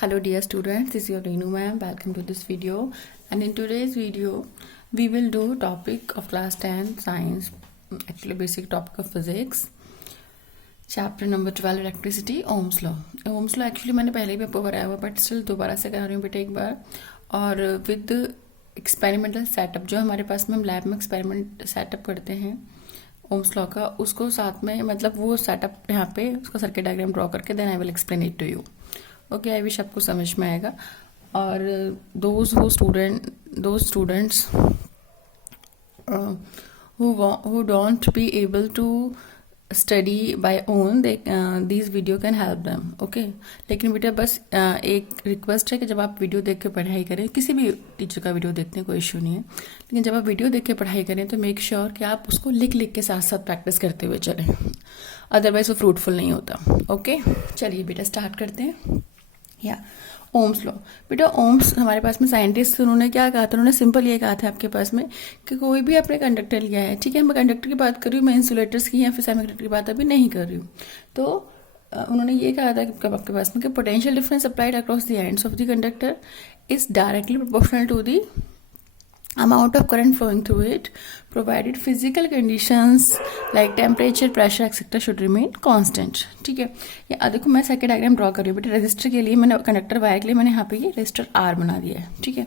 Hello dear students, this is your Renu ma'am. Welcome to this video. And in today's video, we will do topic of class 10 science, actually basic topic of physics. Chapter number 12 electricity Ohm's law. Ohm's law actually मैंने पहले भी आपको कराया हुआ but still दोबारा से करा रही हूँ बेटा एक बार. और विद एक्सपेरिमेंटल सेटअप जो हमारे पास में हम लैब में एक्सपेरिमेंट सेटअप करते हैं ओम्स लॉ का, उसको साथ में मतलब वो सेटअप यहाँ पे उसका सर्किट डायग्राम ड्रॉ करके then I will explain it to you. Okay, I wish आपको समझ में आएगा. और those students who don't be able to study by own, these video can help them. Okay, लेकिन बेटा बस एक रिक्वेस्ट है कि जब आप वीडियो देख के पढ़ाई करें, किसी भी टीचर का वीडियो देखते हैं कोई इशू नहीं है, लेकिन जब आप वीडियो देख के पढ़ाई करें तो मेक श्योर कि आप उसको लिख लिख के साथ साथ प्रैक्टिस करते हुए चलें, अदरवाइज वो फ्रूटफुल नहीं होता. ओके, चलिए बेटा स्टार्ट करते हैं. या ओम्स लॉ. बेटा ओम्स हमारे पास में साइंटिस्ट उन्होंने क्या कहा था, उन्होंने सिंपल ये कहा था आपके पास में कि कोई भी आपने कंडक्टर लिया है, ठीक है, मैं कंडक्टर की बात कर रही हूँ, मैं इंसुलेटर्स की या फिर सेमीकंडक्टर की बात अभी नहीं कर रही हूँ. तो उन्होंने ये कहा था कि आपके पास में कि potential difference applied across the ends of the conductor is directly proportional to the amount of current flowing through it, provided physical conditions like temperature, pressure etc should remain constant. ठीक है, ये देखो मैं सर्किट डायग्राम ड्रॉ कर रही हूँ बेटा. Register के लिए मैंने, कंडक्टर वायर के लिए मैंने यहाँ पे ये रजिस्टर आर बना दिया है. ठीक है,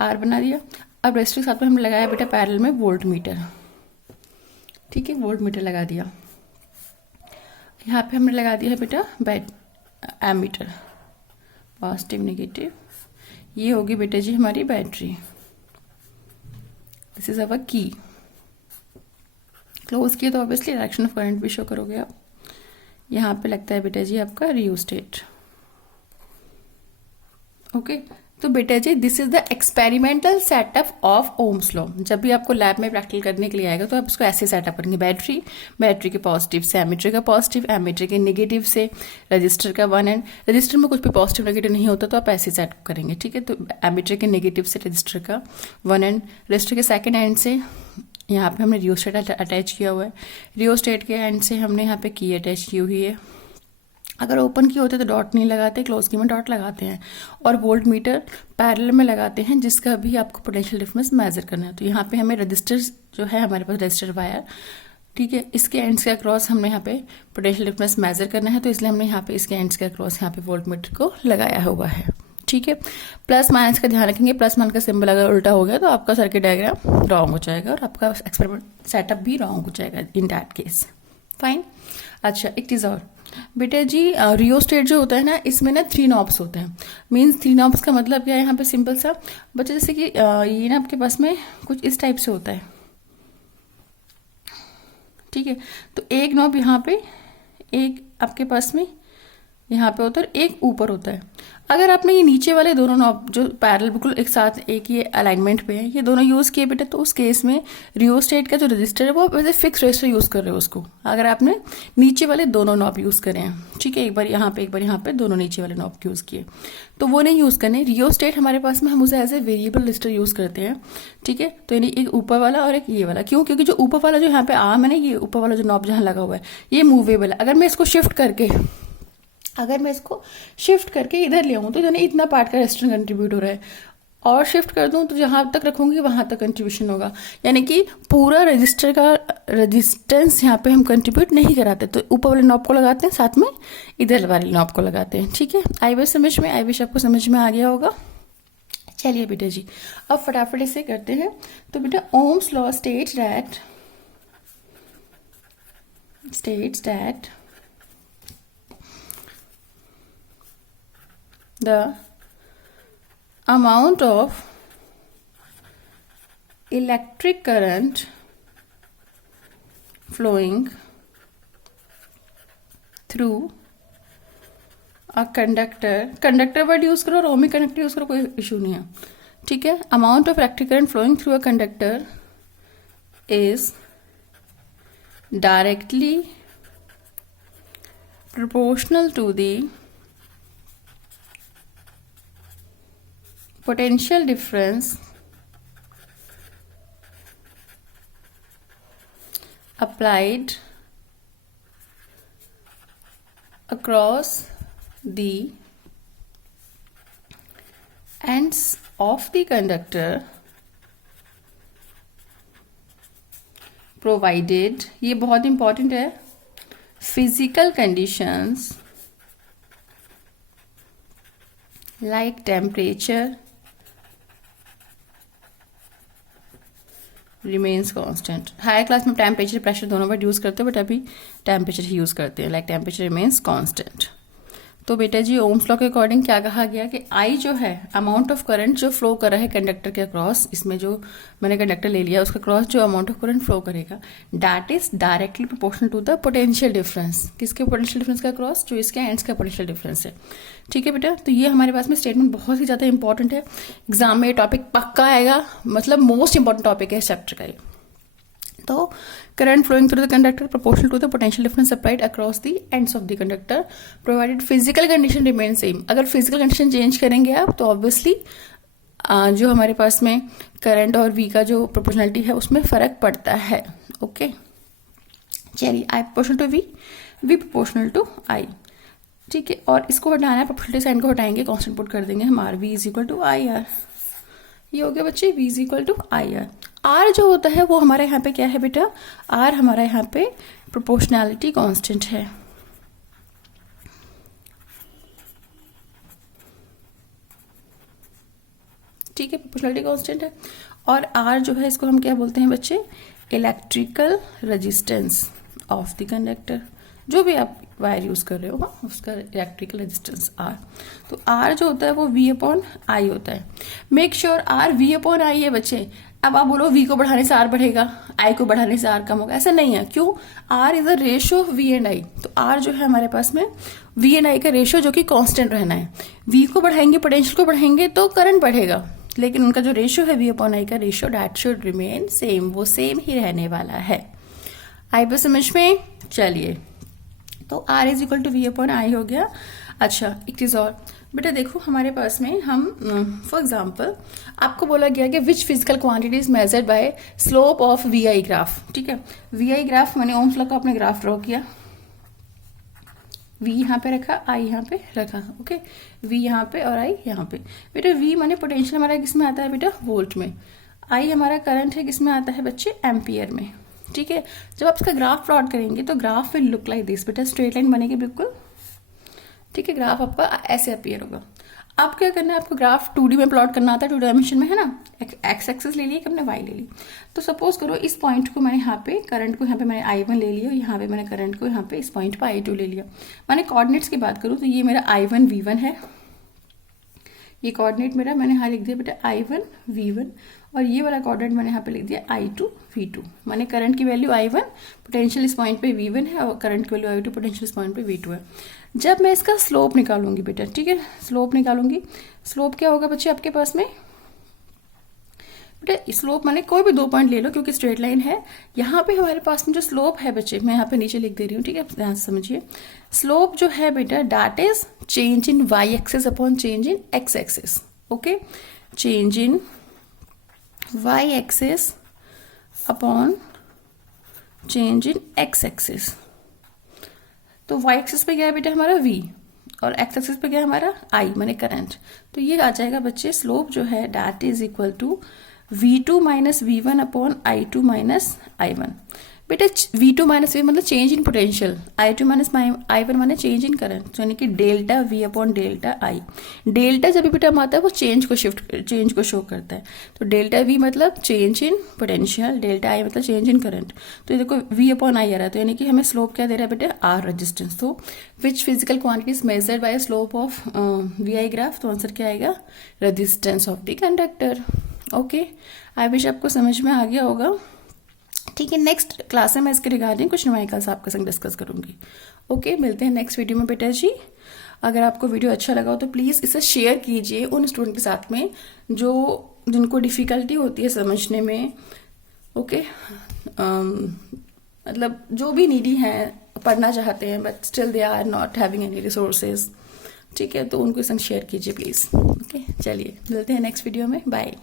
आर बना दिया. अब रजिस्टर के साथ में हमने लगाया बेटा पैरेलल में वोल्ट मीटर. ठीक है, वोल्ट मीटर लगा दिया. यहाँ पे हमने लगा दिया है बेटा एमीटर, पॉजिटिव नेगेटिव. ये होगी बेटा जी हमारी बैटरी. दिस इज अवर की. क्लोज किया तो ऑब्वियसली डायरेक्शन ऑफ करंट भी शो करोगे आप. यहाँ पे लगता है बेटा जी आपका रियोस्टेट. ओके, तो बेटा जी this is the experimental setup of Ohm's law. जब भी आपको लैब में प्रैक्टिकल करने के लिए आएगा तो आप इसको ऐसे सेटअप करेंगे. बैटरी के पॉजिटिव से एमीटर का पॉजिटिव, एमीटर के नेगेटिव से रजिस्टर का वन एंड. रजिस्टर में कुछ भी पॉजिटिव नेगेटिव नहीं होता तो आप ऐसे सेटअप करेंगे. ठीक है, तो एमीटर के नेगेटिव से रजिस्टर का वन एंड, रजिस्टर के सेकेंड एंड से यहाँ पे हमने रियोस्टेट अटैच किया हुआ है. रियोस्टेट के एंड से हमने यहाँ पे की अटैच की हुई है. अगर ओपन की होते तो डॉट नहीं लगाते, क्लोज की में डॉट लगाते हैं. और वोल्ट मीटर पैरेलल में लगाते हैं जिसका भी आपको पोटेंशियल डिफरेंस मेजर करना है. तो यहाँ पे हमें रजिस्टर जो है हमारे पास रजिस्टर वायर, ठीक है, इसके एंड्स के अक्रॉस हमने यहाँ पे पोटेंशियल डिफरेंस मेजर करना है. तो इसलिए हमने यहाँ पे इसके एंड्स के अक्रॉस यहाँ पे वोल्ट मीटर को लगाया हुआ है. ठीक है, प्लस माइनस का ध्यान रखेंगे. प्लस माइनस का सिंबल अगर उल्टा हो गया तो आपका सर्किट डायग्राम रॉन्ग हो जाएगा और आपका एक्सपेरिमेंट सेटअप भी रॉन्ग हो जाएगा इन दैट केस. फाइन. अच्छा, एक चीज़ और बेटा जी, रियोस्टेट जो होता है ना, इसमें ना 3 नॉब्स होते हैं. मीन्स 3 नॉब्स का मतलब क्या है यहाँ पे सिंपल सा बच्चे, जैसे कि ये ना आपके पास में कुछ इस टाइप से होता है. ठीक है, तो एक नॉब यहाँ पे, एक आपके पास में यहाँ पे होता है, एक ऊपर होता है. अगर आपने ये नीचे वाले दोनों नॉब जो पैरेलल बिल्कुल एक साथ एक ये अलाइनमेंट पे है, ये दोनों यूज़ किए बेटा, तो उस केस में रियोस्टेट का जो रजिस्टर है वो वैसे फिक्स रजिस्टर यूज़ कर रहे हो उसको, अगर आपने नीचे वाले दोनों नॉब यूज़ करे हैं. ठीक है, एक बार यहाँ पे एक बार यहाँ पे दोनों नीचे वाले नॉब यूज़ किए तो वो नहीं यूज़ करने. रियोस्टेट हमारे पास में हम उसे as a variable resistor use करते हैं. ठीक है, तो यानी एक ऊपर वाला और एक ये वाला. क्यों? क्योंकि जो ऊपर वाला जो यहाँ पे आर्म है ना, ये ऊपर वाला जो नॉब जहाँ लगा हुआ है ये मूवेबल है. अगर मैं इसको शिफ्ट करके इधर ले आऊँ तो यानी इतना पार्ट का रेजिस्टेंस कंट्रीब्यूट हो रहा है, और शिफ्ट कर दूँ तो जहाँ तक रखूँगी वहाँ तक कंट्रीब्यूशन होगा. यानी कि पूरा रजिस्टर का रेजिस्टेंस यहाँ पे हम कंट्रीब्यूट नहीं कराते, तो ऊपर वाले नॉब को लगाते हैं, साथ में इधर वाले नॉब को लगाते हैं. ठीक है, आई विश आपको समझ में आ गया होगा. चलिए बेटा जी अब फटाफट इसे करते हैं. तो बेटा Ohm's law states that the amount of electric current flowing through a conductor word use करो, रोमी कंडक्टर यूज करो, कोई इशू नहीं है. ठीक है, amount of electric current flowing through a conductor is directly proportional to the potential difference applied across the ends of the conductor provided, ये बहुत important है, physical conditions like temperature remains constant. Higher class में temperature pressure दोनों word use करते हैं, but अभी temperature ही use करते हैं, लाइक टेम्परेचर रिमेन्स कांस्टेंट. तो बेटा जी ओम्स लॉ के अकॉर्डिंग क्या कहा गया कि आई जो है अमाउंट ऑफ करंट जो फ्लो कर रहा है कंडक्टर के अक्रॉस, इसमें जो मैंने कंडक्टर ले लिया उसका क्रॉस जो अमाउंट ऑफ करंट फ्लो करेगा that is directly proportional to the potential difference. किसके पोटेंशियल डिफरेंस का क्रॉस? जो इसके एंड्स का पोटेंशियल डिफरेंस है. ठीक है बेटा, तो ये हमारे पास में स्टेटमेंट बहुत ही ज़्यादा इंपॉर्टेंट है, एग्जाम में टॉपिक पक्का आएगा, मतलब मोस्ट इंपॉर्टेंट टॉपिक है इस चैप्टर का ये. तो current flowing through the conductor proportional to the potential difference applied across the ends of the conductor provided physical condition remain same. अगर physical condition change करेंगे आप तो obviously जो हमारे पास में करंट और v का जो प्रोपोर्शनलिटी है उसमें फर्क पड़ता है. ओके चलिए, I proportional to v, v proportional to I. ठीक है, और इसको हटाना है, प्रोपोर्शनलिटी साइन को हटाएंगे, कांस्टेंट पुट कर देंगे हम r, v is equal to I R. ये हो गया बच्चे v is equal to I R. R जो होता है वो हमारे यहाँ पे क्या है बेटा? आर हमारा यहाँ पे प्रोपोर्शनैलिटी कांस्टेंट है. ठीक है, प्रोपोर्शनैलिटी कांस्टेंट है. और आर जो है इसको हम क्या बोलते हैं बच्चे? Electrical resistance of the conductor. जो भी आप वायर यूज कर रहे हो उसका इलेक्ट्रिकल रेजिस्टेंस आर. तो आर जो होता है वो वी अपॉन आई होता है. Make sure R V upon I है बच्चे. अब आप बोलो वी को बढ़ाने से आर बढ़ेगा, आई को बढ़ाने से आर कम होगा, ऐसा नहीं है. क्यों? R is a ratio of V and I. तो आर जो है हमारे पास में वी एंड आई का रेशियो जो कि कांस्टेंट रहना है. वी को बढ़ाएंगे, पोटेंशियल को बढ़ाएंगे तो करंट बढ़ेगा, लेकिन उनका जो रेशियो है वी अपॉन आई का ratio that should remain same, वो सेम ही रहने वाला है. आई पे समझ में? चलिए, तो R is equal to V upon I हो गया. अच्छा, एक चीज और बेटा देखो, हमारे पास में हम फॉर एग्जांपल आपको बोला गया कि which physical quantity is measured by slope of V I graph. ठीक है, वी आई ग्राफ मैंने ओम्स लॉ का अपने ग्राफ ड्रॉ किया, वी यहाँ पे रखा, आई यहाँ पे रखा. ओके, वी यहाँ पे और आई यहाँ पे. बेटा वी माने पोटेंशियल हमारा किसमें आता है बेटा? वोल्ट में. आई हमारा करंट है, किसमें आता है बच्चे? एम्पियर में. ठीक है, जब आप इसका ग्राफ प्लॉट करेंगे तो graph will look like this बेटा, स्ट्रेट लाइन बनेगी बिल्कुल. ठीक है, ग्राफ आपका ऐसे अपीयर होगा. अब क्या करना है, आपको ग्राफ 2D में प्लॉट करना आता है, 2 डायमेंशन में है ना. एक्स एक्सिस ले लिया, हमने वाई ले ली. तो सपोज करो इस पॉइंट को मैंने यहाँ पे करंट को यहाँ पे मैंने I1 ले लिया, यहाँ पे मैंने करंट को यहाँ पे इस पॉइंट पे I2 ले लिया. मैंने कोऑर्डिनेट्स की बात करूँ तो ये मेरा I1 V1 है. ये कोऑर्डिनेट मेरा मैंने यहाँ लिख दिया बेटा I1 V1, और ये वाला कोऑर्डिनेट मैंने यहाँ पे लिख दिया I2 V2. मैंने करंट की वैल्यू I1, पोटेंशियल इस पॉइंट पे V1 है, और करंट की वैल्यू I2, पोटेंशियल इस पॉइंट पे V2 है. जब मैं इसका स्लोप निकालूंगी बेटा, ठीक है, स्लोप निकालूंगी, स्लोप क्या होगा बच्चे आपके पास में बेटा? स्लोप माने कोई भी 2 पॉइंट ले लो, क्योंकि स्ट्रेट लाइन है. यहाँ पे हमारे पास में जो स्लोप है बच्चे, मैं यहाँ पे नीचे लिख दे रही हूँ. ठीक है, ध्यान से समझिए. स्लोप जो है बेटा that is change in Y axis upon change in X axis. Okay, change in Y axis upon change in X axis. तो वाई एक्सिस पे क्या है बेटा हमारा v, और एक्स एक्सिस पे क्या है हमारा I माने करंट. तो ये आ जाएगा बच्चे स्लोप जो है that is equal to V2 minus V1 upon I2 minus I1. बेटा V2 माइनस V मतलब change in potential, I2 minus I1 माने चेंज इन करंट, यानी कि delta V upon delta I. Delta जब भी बेटा आता है वो चेंज को शो करता है. तो डेल्टा V मतलब change in potential, delta I मतलब चेंज इन करंट. तो ये देखो V अपॉन I आ रहा है, तो यानी कि हमें स्लोप क्या दे रहा है बेटा? R resistance. तो which physical quantity is measured by slope of VI graph? तो आंसर क्या आएगा? Resistance of the conductor. Okay, I wish आपको समझ में आ गया होगा. ठीक है, नेक्स्ट क्लास में मैं इसके रिगार्डिंग कुछ न्यूमेरिकल्स आपके संग डिस्कस करूंगी. ओके, मिलते हैं नेक्स्ट वीडियो में बेटा जी. अगर आपको वीडियो अच्छा लगा हो तो प्लीज़ इसे शेयर कीजिए उन स्टूडेंट के साथ में जिनको डिफ़िकल्टी होती है समझने में. ओके, मतलब जो भी नीडी हैं, पढ़ना चाहते हैं but still they are not having any resources. ठीक है, तो उनको संग शेयर कीजिए प्लीज़. ओके, चलिए मिलते हैं नेक्स्ट वीडियो में. बाय.